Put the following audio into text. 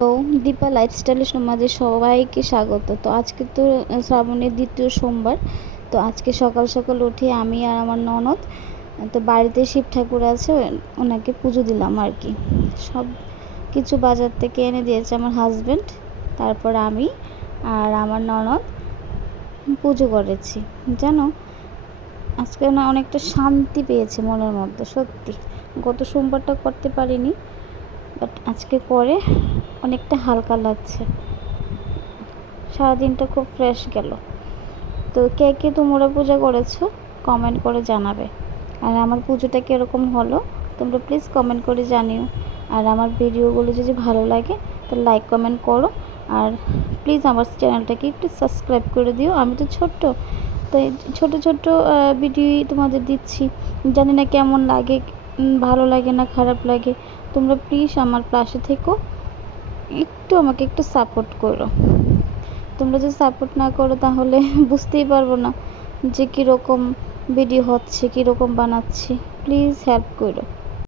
তো দীপা লাইফস্টাইলের সমাজে সবাইকে স্বাগত। তো আজকে তো শ্রাবণের দ্বিতীয় সোমবার। তো আজকে সকাল সকাল উঠে আমি আর আমার ননদ তো বাড়িতে শিব ঠাকুর আছে, ওনাকে পুজো দিলাম আর কি। সব কিছু বাজার থেকে এনে দিয়েছে আমার হাজব্যান্ড, তারপর আমি আর আমার ননদ পুজো করেছি। জানো, আজকে না অনেকটা শান্তি পেয়েছে মনের মধ্যে, সত্যি। গত সোমবারটা করতে পারিনি, বাট আজকে করে অনেকটা হালকা লাগছে। সারাদিনটা খুব ফ্রেশ গেল। তো কে কে তোমরা পূজা করেছো কমেন্ট করে জানাবে। আর আমার পুজোটা কীরকম হলো তোমরা প্লিজ কমেন্ট করে জানিও। আর আমার ভিডিওগুলো যদি ভালো লাগে তো লাইক কমেন্ট করো। আর প্লিজ আমার চ্যানেলটাকে একটু সাবস্ক্রাইব করে দিও। আমি তো ছোট্ট, তাই ছোট ছোট ভিডিও তোমাদের দিচ্ছি। জানি না কেমন লাগে, ভালো লাগে না খারাপ লাগে। তোমরা প্লিজ আমার পাশে থেকো, একটু আমাকে একটু সাপোর্ট করো। তোমরা যদি সাপোর্ট না করো তাহলে বুঝতেই পারবো না যে কীরকম ভিডিও হচ্ছে, কীরকম বানাচ্ছি। প্লিজ হেল্প করো।